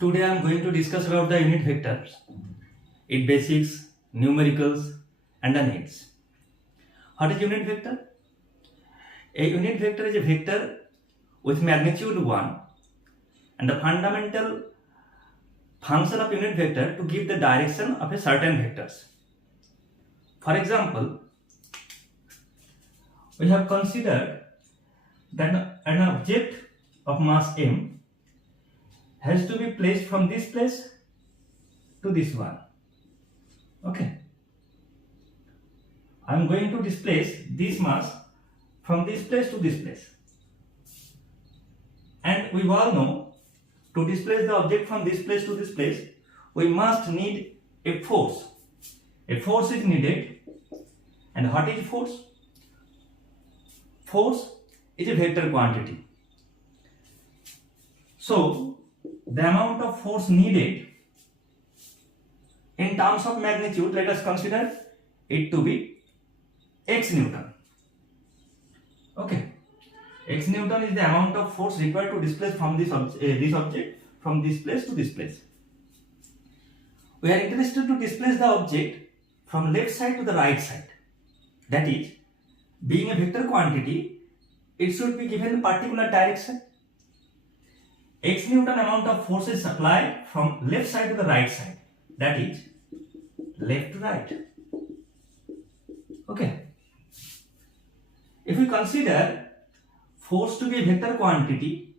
Today I am going to discuss about the unit vectors, its basics, numericals and the needs. What is unit vector? A unit vector is a vector with magnitude 1 and the fundamental function of unit vector to give the direction of a certain vectors. For example, we have considered that an object of mass m has to be placed from this place to this one. Okay. I am going to displace this mass from this place to this place. And we all know, to displace the object from this place to this place, we must need a force. A force is needed. And what is force? Force is a vector quantity. So, the amount of force needed in terms of magnitude, let us consider it to be x Newton. Okay, x Newton is the amount of force required to displace from this object from this place to this place. We are interested to displace the object from left side to the right side. That is, being a vector quantity, it should be given a particular direction. X Newton amount of force is supplied from left side to the right side. That is, left to right. Okay. If we consider force to be a vector quantity,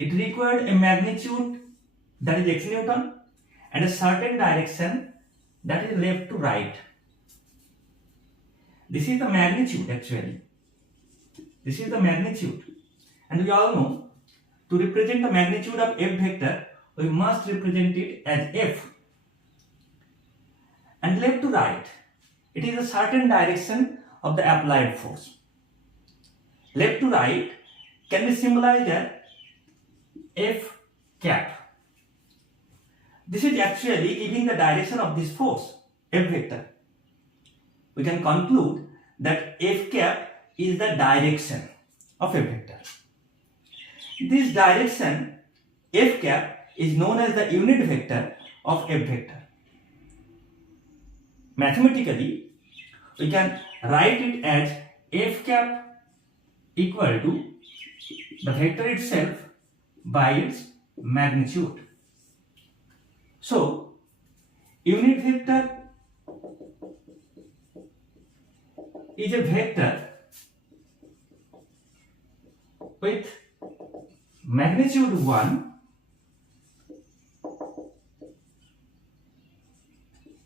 it required a magnitude, that is x Newton, and a certain direction, that is left to right. This is the magnitude actually. This is the magnitude. And we all know, to represent the magnitude of f vector, we must represent it as f. And left to right, it is a certain direction of the applied force. Left to right can be symbolized as f cap. This is actually giving the direction of this force, f vector. We can conclude that f cap is the direction of f vector. This direction, f cap, is known as the unit vector of f vector. Mathematically, we can write it as f cap equal to the vector itself by its magnitude. So, unit vector is a vector with magnitude 1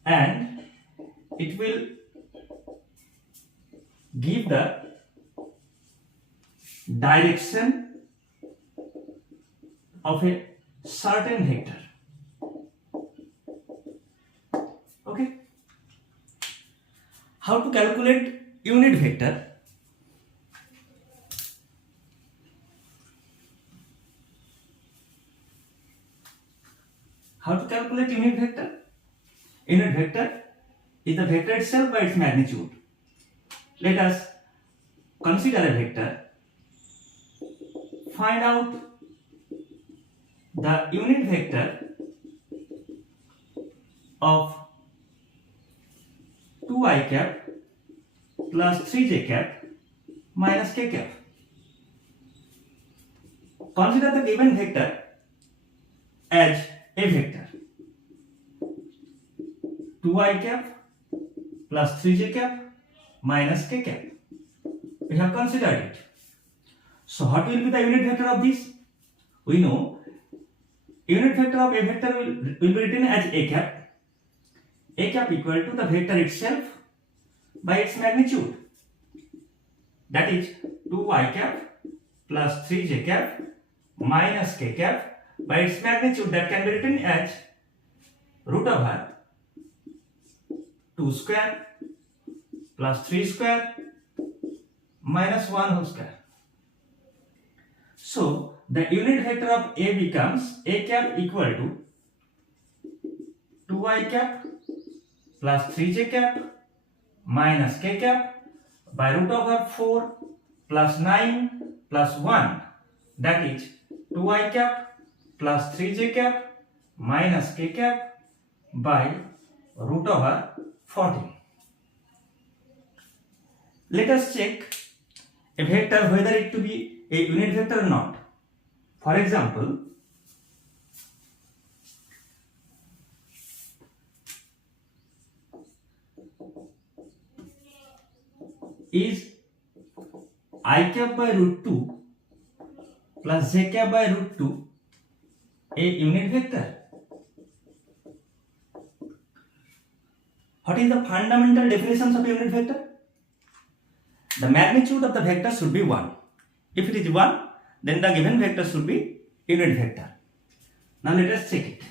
and it will give the direction of a certain vector. Okay. How to calculate unit vector? How to calculate unit vector? Unit vector is the vector itself by its magnitude. Let us consider a vector. Find out the unit vector of 2i cap plus 3j cap minus k cap. Consider the given vector as a vector 2i cap plus 3j cap minus k cap. We have considered it. So what will be the unit vector of this? We know unit vector of a vector will be written as a cap. A cap equal to the vector itself by its magnitude. That is 2i cap plus 3j cap minus k cap by its magnitude, that can be written as root over 2 square plus 3 square minus 1 whole square. So, the unit vector of A becomes A cap equal to 2i cap plus 3j cap minus k cap by root over 4 plus 9 plus 1, that is 2i cap plus 3j cap minus k cap by root over 14. Let us check a vector whether it to be a unit vector or not. For example, is I cap by root 2 plus j cap by root 2 a unit vector? What is the fundamental definitions of a unit vector? The magnitude of the vector should be 1. If it is 1, then the given vector should be unit vector. Now let us check it.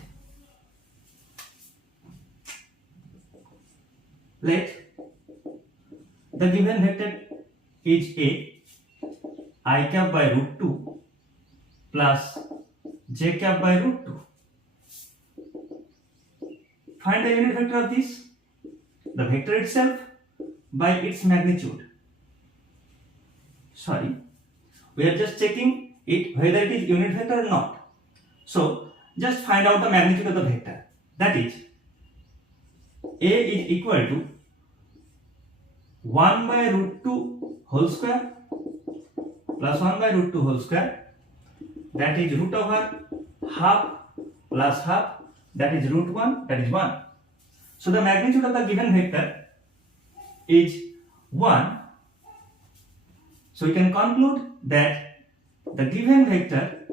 Let the given vector is a I cap by root 2 plus j cap by root 2. Find the unit vector of this. The vector itself by its magnitude. Sorry, we are just checking it whether it is unit vector or not. So just find out the magnitude of the vector. That is, a is equal to 1 by root 2 whole square plus 1 by root 2 whole square, that is root over half plus half, that is root 1, that is 1. So the magnitude of the given vector is 1. So we can conclude that the given vector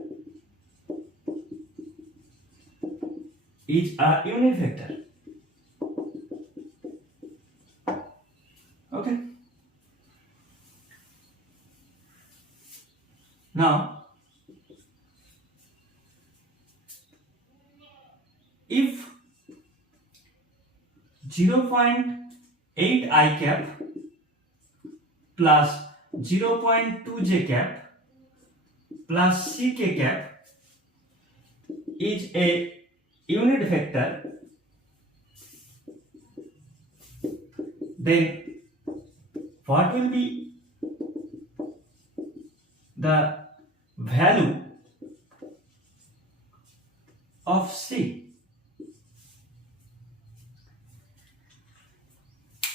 is a unit vector. Okay. Now, if 0.8 I cap plus 0.2 j cap plus ck cap is a unit vector, then what will be the value of C?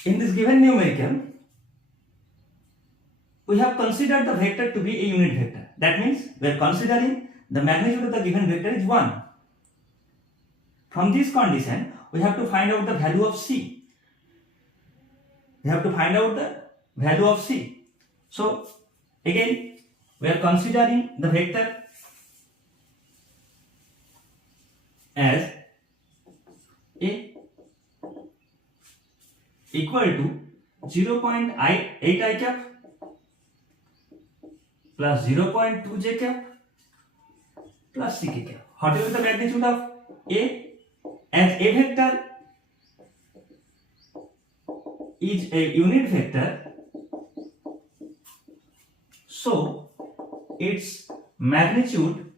In this given numerical, we have considered the vector to be a unit vector. That means we are considering the magnitude of the given vector is 1. From this condition, we have to find out the value of C. We have to find out the value of C. So, again, we are considering the vector as A equal to 0.8 I cap plus 0.2 j cap plus ck cap. What is the magnitude of A? As A vector is a unit vector, so its magnitude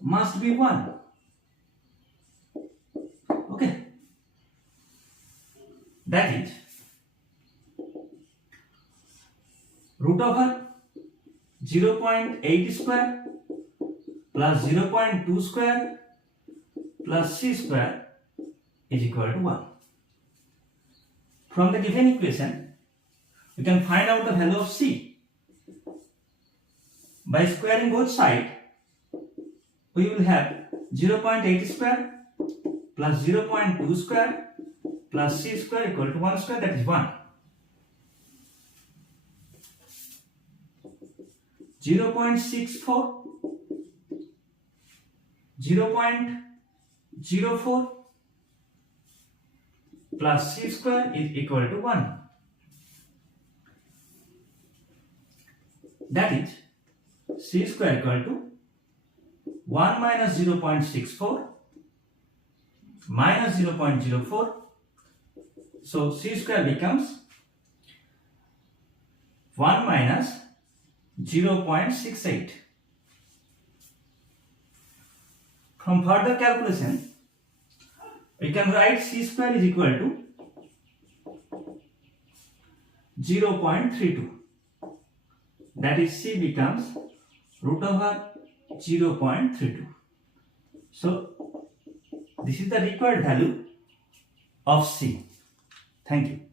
must be 1. Okay, that is root over 0.8 square plus 0.2 square plus c square is equal to 1. From the given equation, we can find out the value of C. By squaring both sides, we will have 0.8 square plus 0.2 square plus c square equal to 1 square, that is 1. 0.64, 0.04 plus c square is equal to 1. That is c square equal to 1 minus 0.64 minus 0.04. So c square becomes 1 minus 0.68. From further calculation, we can write c square is equal to 0.32. That is, c becomes root over 0.32. So this is the required value of C. Thank you.